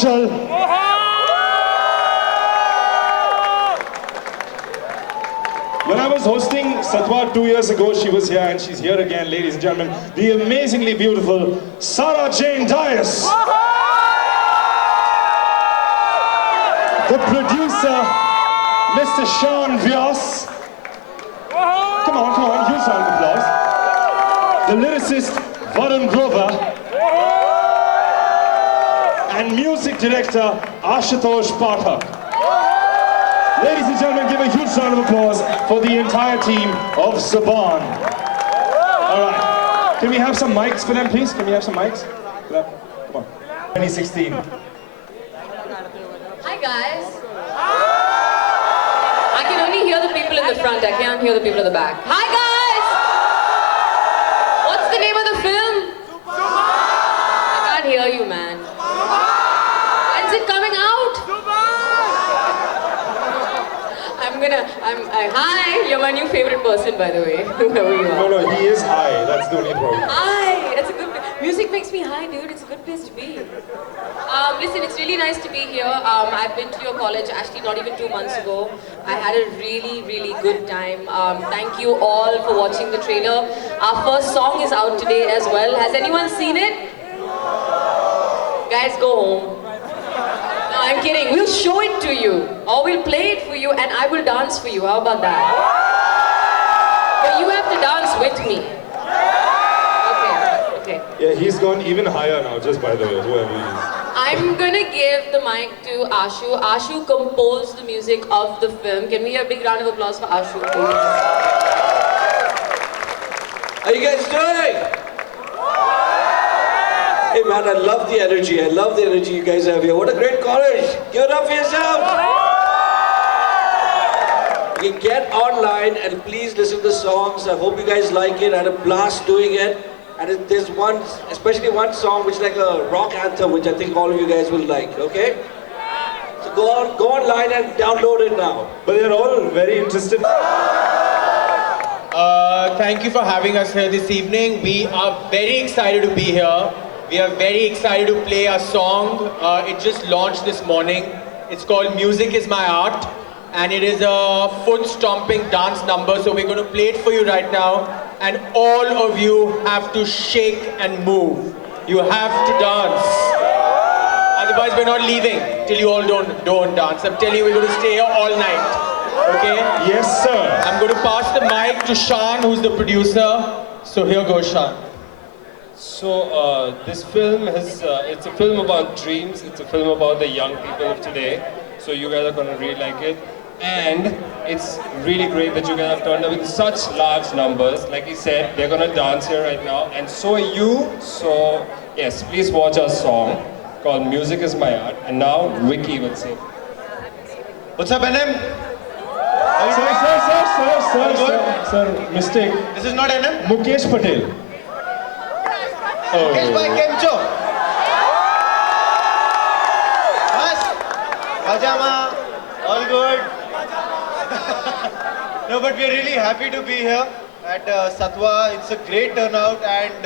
Kaushal. When I was hosting Satwa 2 years ago, she was here and she's here again, ladies and gentlemen. The amazingly beautiful Sarah Jane Dias. The producer, Mr. Sean Vyas. Come on, huge round of applause. The lyricist, Varun Grover. And music director, Ashutosh Pathak. Ladies and gentlemen, give a huge round of applause for the entire team of Saban. All right. Can we have some mics for them, please? Can we have some mics? Come on. 2016. Hi, guys. I can only hear the people in the front. I can't hear the people in the back. Hi, guys. What's the name of the film? I can't hear you, man. When's it coming out? Hi, you're my new favorite person, by the way. Whoever you are. No, he is high. That's the only problem. Hi, that's a good. Music makes me high, dude. It's a good place to be. Listen, it's really nice to be here. I've been to your college actually not even 2 months ago. I had a really, really good time. Thank you all for watching the trailer. Our first song is out today as well. Has anyone seen it? Guys, go home. No, I'm kidding. We'll show it to you. Or we'll play it for you and I will dance for you. How about that? But you have to dance with me. Okay. Yeah, he's gone even higher now, just by the way, whoever he is. I'm gonna give the mic to Ashu. Ashu composed the music of the film. Can we have a big round of applause for Ashu, please? How you guys doing? Hey man, I love the energy. I love the energy you guys have here. What a great college. Give it up for yourself. You can get online and please listen to the songs. I hope you guys like it. I had a blast doing it. And there's one, especially one song which is like a rock anthem, which I think all of you guys will like, okay? So go online and download it now. But they're all very interested. Thank you for having us here this evening. We are very excited to be here. We are very excited to play our song. It just launched this morning. It's called Music Is My Art. And it is a foot-stomping dance number. So we're going to play it for you right now. And all of you have to shake and move. You have to dance. Otherwise, we're not leaving till you all don't dance. I'm telling you, we're going to stay here all night. Okay? Yes, sir. I'm going to pass the mic to Sean, who's the producer. So here goes Sean. So this film it's a film about dreams. It's a film about the young people of today. So you guys are going to really like it. And it's really great that you guys have turned up with such large numbers. Like he said, they're going to dance here right now. And so are you. So yes, please watch our song called Music Is My Art. And now Vicky will say. What's up, NM? Sir, mistake. This is not NM? Mukesh Patel. Mukesh bhai, kem cho? Bas? Pajama? All good? No, but we're really happy to be here at Satwa. It's a great turnout and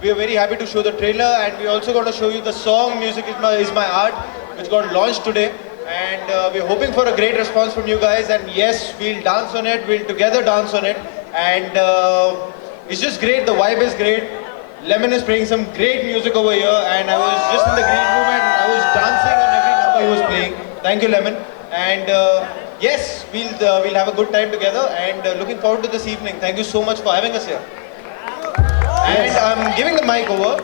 we are very happy to show the trailer and we're also going to show you the song Music Is My Art, which got launched today. And we're hoping for a great response from you guys, and yes, we'll dance on it, we'll together dance on it, and it's just great, the vibe is great. Lemon is playing some great music over here, and I was just in the green room and I was dancing on every number he was playing. Thank you, Lemon. And yes, we'll have a good time together, and looking forward to this evening. Thank you so much for having us here. And I'm giving the mic over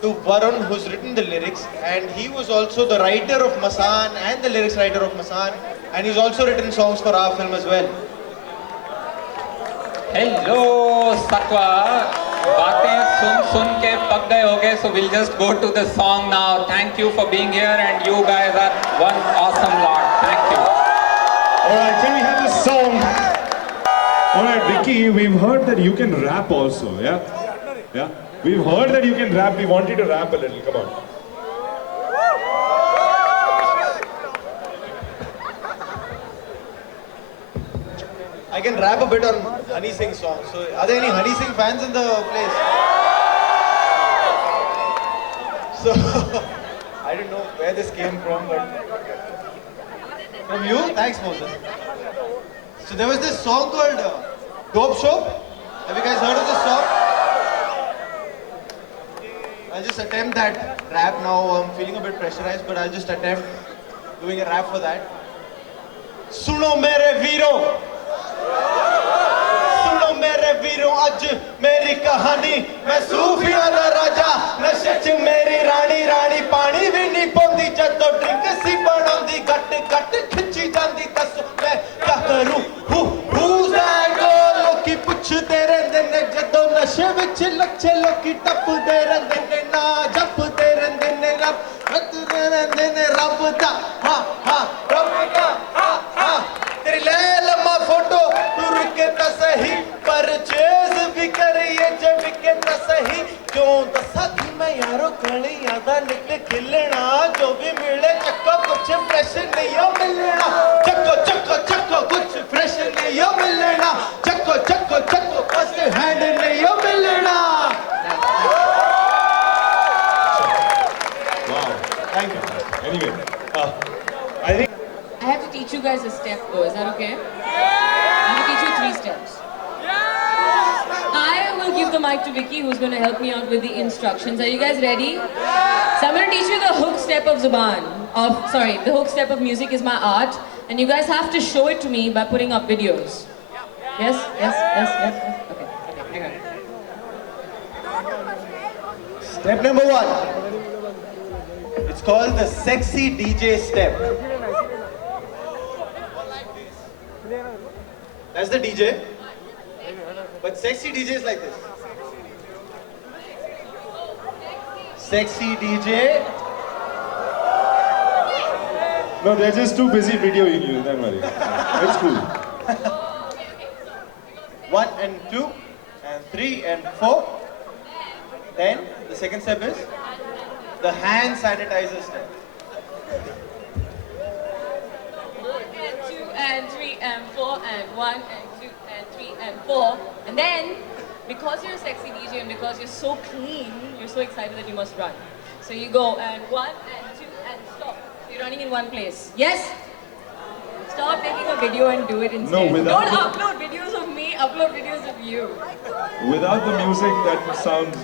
to Varun, who's written the lyrics, and he was also the writer of Masan and the lyrics writer of Masan, and he's also written songs for our film as well. Hello, Satwa. बातें सुन के पक गए होंगे, so we'll just go to the song now. Thank you for being here, and you guys are one awesome lot. Thank you. All right, can we have this song? All right, Vicky, we've heard that you can rap also, yeah? Yeah? We've heard that you can rap. We want you to rap a little. Come on. I can rap a bit on Honey Singh songs. So, are there any Honey Singh fans in the place? So, I don't know where this came from, but from you? Thanks, Moses. So there was this song called Dope Show. Have you guys heard of this song? I'll just attempt that rap now. I'm feeling a bit pressurized, but I'll just attempt doing a rap for that. Suno mere veero, suno mere veero, आज मेरी कहानी मैं सूफिया दा राजा नशे च मेरी रानी रानी पानी भी नहीं पौंदी जदों ड्रिंक सी बनांदी गट गट खिंची जांदी दसो मैं क्या करूं who's that girl लोकी पुछदे रहंदे ने जदों नशे विच लच्छे लोकी टपदे रहंदे ने ना जपदे रहंदे ने रहंदे ने रब दा हां हां रब दा हां हां तेरी ले लम्मा फोटो तू रुके ता सही परचेज भी करिए जे विके ता सही क्यों दसा कि मैं यारो कलियां दा निक खिलना जो भी मिले चक्को कुछ फ्रेश नहीं हो मिलना चक्को चक्को चक्को कुछ फ्रेश नहीं हो मिलना चक्को चक्को चक्को फर्स्ट हैंड नहीं हो मिलना Wow. Thank you Anyway, I think I have to teach you guys a step though, is that okay? I'm going to teach you 3 steps. I will give the mic to Vicky, who's going to help me out with the instructions. Are you guys ready? So I'm going to teach you the hook step of Zuban. The hook step of music is my art. And you guys have to show it to me by putting up videos. Yes? Okay, hang on. Step number 1. It's called the sexy DJ step. That's the DJ. But sexy DJ is like this. Sexy DJ. no, they're just too busy videoing you. Don't worry. It's cool. 1 and 2 and 3 and 4. Then the second step is the hand sanitizer step. 1 and 2 and 3 and 4 and 1 and 2 and 3 and 4. And then, because you're a sexy DJ and because you're so clean, you're so excited that you must run. So you go and 1 and 2 and stop. You're running in one place. Yes? Stop taking a video and do it instead. No, without Don't the- upload videos of me, upload videos of you. Without the music, that sounds.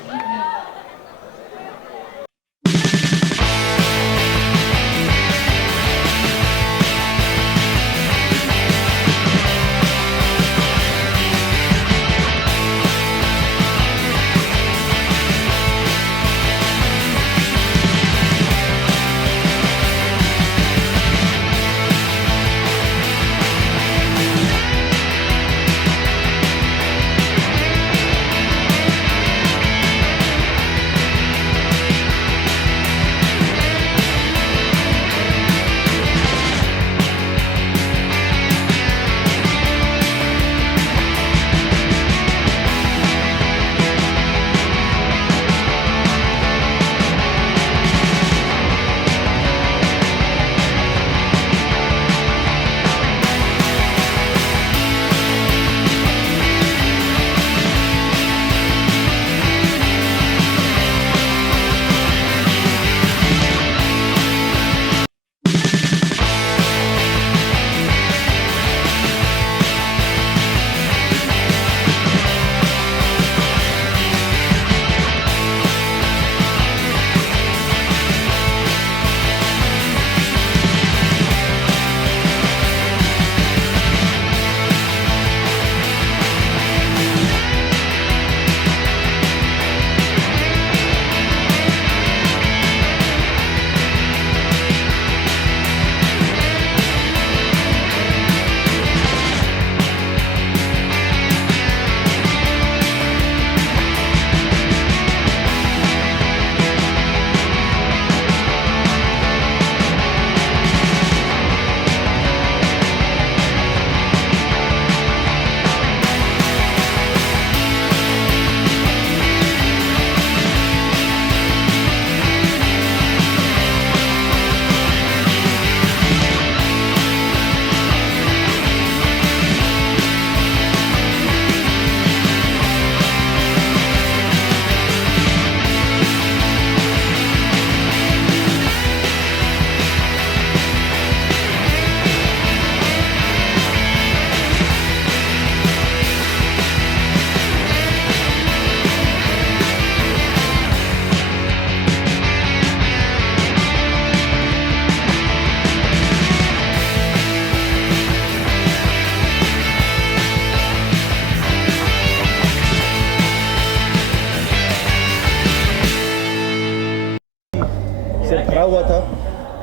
हुआ था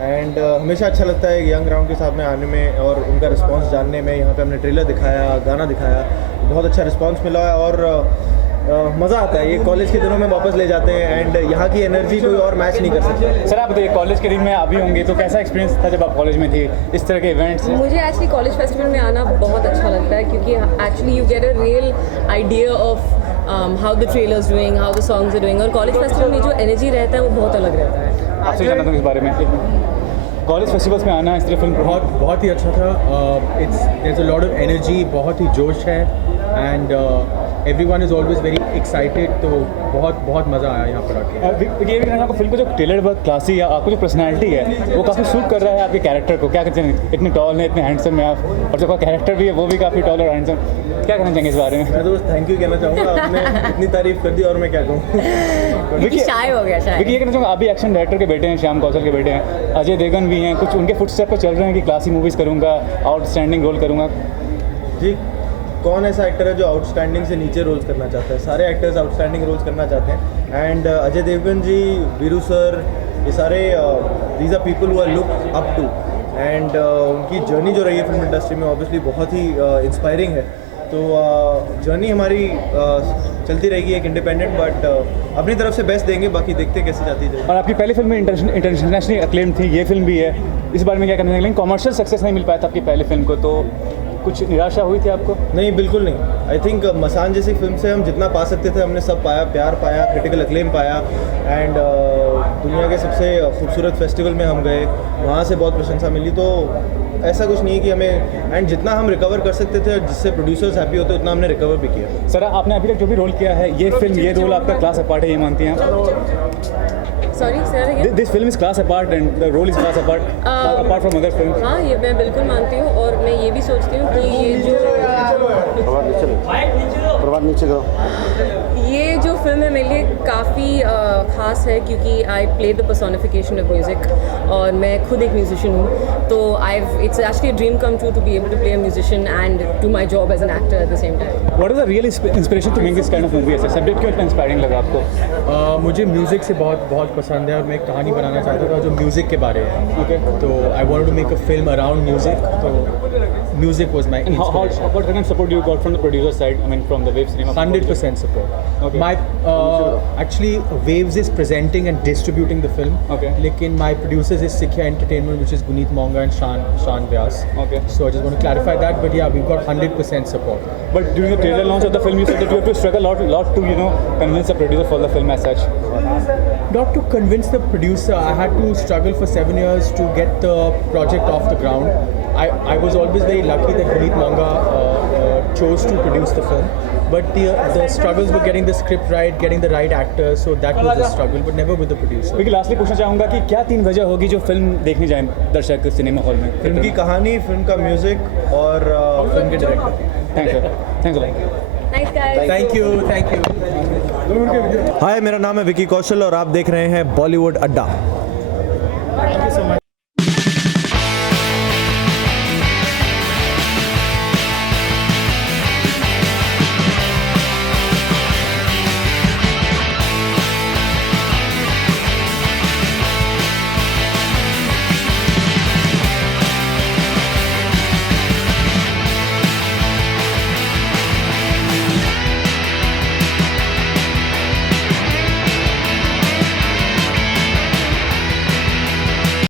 and हमेशा अच्छा लगता है young round के साथ में आने में और उनका रिस्पांस जानने में। यहाँ पे हमने ट्रेलर दिखाया, गाना दिखाया, बहुत अच्छा रिस्पांस मिला और मज़ा आता है। ये कॉलेज के दिनों में वापस ले जाते हैं एंड यहाँ की एनर्जी कोई और मैच नहीं कर सकता। सर आप कॉलेज के दिन में आप भी होंगे, तो कैसा एक्सपीरियंस था जब आप कॉलेज में थे इस तरह के इवेंट्स? मुझे एक्चुअली कॉलेज फेस्टिवल में आना बहुत अच्छा लगता है क्योंकि actually you get a real idea of how the trailers doing, how the songs are doing, और कॉलेज फेस्टिवल में जो एनर्जी रहता है वो बहुत अलग रहता है। आपसे जानना था इस बारे में, कॉलेज फेस्टिवल्स में आना इस तरह फिल्म बहुत ही अच्छा था। It's a lot of energy, बहुत ही जोश है and everyone is always very excited, तो बहुत मज़ा आया यहाँ पर आके। ये भी कहना आपको फिल्म का जो ट्रेलर बहुत क्लासी है, आपको जो पर्सनैलिटी है वो काफ़ी सूट कर रहा है आपके कैरेक्टर को। क्या कहते हैं, इतने टॉल हैं, इतने हैंडसम हैं आप, और जो आपका कैरेक्टर भी है वो भी काफ़ी टॉल और हैंडसम। क्या कहना चाहेंगे इस बारे में? मैं तो बस थैंक यू कहना चाहूँगा, आपने इतनी तारीफ कर दी और मैं क्या कहूँ। शाय हो गया शायद। ये कहना चाहूँगा, आप भी एक्शन डायरेक्टर के बेटे हैं, श्याम कौशल के बेटे हैं, अजय देवगन भी हैं, कुछ उनके फुटस्टेप पर चल रहे हैं कि क्लासी मूवीज़ करूँगा, आउटस्टैंडिंग रोल करूँगा। जी, कौन ऐसा एक्टर है जो आउटस्टैंडिंग से नीचे रोल्स करना चाहता है? सारे एक्टर्स आउटस्टैंडिंग रोल्स करना चाहते हैं एंड अजय देवगन जी, वीरू सर, ये सारे these are people who are look up to and उनकी जर्नी जो रही है फिल्म इंडस्ट्री में ऑब्वियसली बहुत ही इंस्पायरिंग है। तो जर्नी हमारी चलती रहेगी एक इंडिपेंडेंट, बट अपनी तरफ से बेस्ट देंगे, बाकी देखते हैं कैसे जाती है। और आपकी पहली फिल्म इंटरनेशनली अक्लेम थी, ये फिल्म भी है, इस बारे में क्या कहना चाहिए? कॉमर्शियल सक्सेस नहीं मिल पाया था आपकी पहली फिल्म को, तो कुछ निराशा हुई थी आपको? नहीं, बिल्कुल नहीं। आई थिंक मसान जैसी फिल्म से हम जितना पा सकते थे हमने सब पाया, प्यार पाया, क्रिटिकल अक्लेम पाया एंड दुनिया के सबसे खूबसूरत फेस्टिवल में हम गए, वहाँ से बहुत प्रशंसा मिली। तो ऐसा कुछ नहीं है कि हमें, एंड जितना हम रिकवर कर सकते थे जिससे प्रोड्यूसर्स हैप्पी होते उतना हमने रिकवर भी किया। सर आपने अभी तक जो भी रोल किया है, ये फिल्म, ये रोल आपका क्लास अपार्ट है, ये मानती हैं आप? Sorry sir, this film is class apart and the role is class apart apart from other film. हाँ, ये मैं बिल्कुल मानती हूँ और मैं ये भी सोचती हूँ कि ये जो फिल्म है मेरे लिए काफ़ी ख़ास है क्योंकि I play the personification of music और मैं खुद एक म्यूजिशियन हूँ। तो it's actually dream come true to be able to play a musician and do my job as an actor at the same time. What is the real inspiration to make this kind of movie? ऐसे subject क्यों इतना inspiring लगा आपको? मुझे music से बहुत पसंद है और मैं एक कहानी बनाना चाहता था जो म्यूज़िक के बारे में। ओके, तो I wanted to make a film around music, तो music was my inspiration. What kind of support you got from the producer side? I mean, from the Wave Cinema. 100% support. Okay. My actually Waves is presenting and distributing the film. Okay. Lekin my producers is Sikhya Entertainment, which is Guneet Monga and Shan Vyas. Okay. So I just want to clarify that. But yeah, we've got 100% support. But during the trailer launch of the film, you said that you have to struggle a lot to, you know, convince the producer for the film as such. Not to convince the producer, I had to struggle for 7 years to get the project off the ground. I was always very lucky that Guneet Monga chose to produce the film. But the struggles were getting the script right, getting the right actors, so that was the struggle, but never with the producer. क्योंकि lastly पूछना चाहूँगा कि क्या 3 वजह होगी जो film देखने जाएं दर्शक सिनेमा हॉल में? फिल्म की कहानी, फिल्म का म्यूज़िक और फिल्म के director. Thanks a lot. Nice guys. Thank you. हाय, मेरा नाम है विकी कौशल और आप देख रहे हैं बॉलीवुड अड्डा।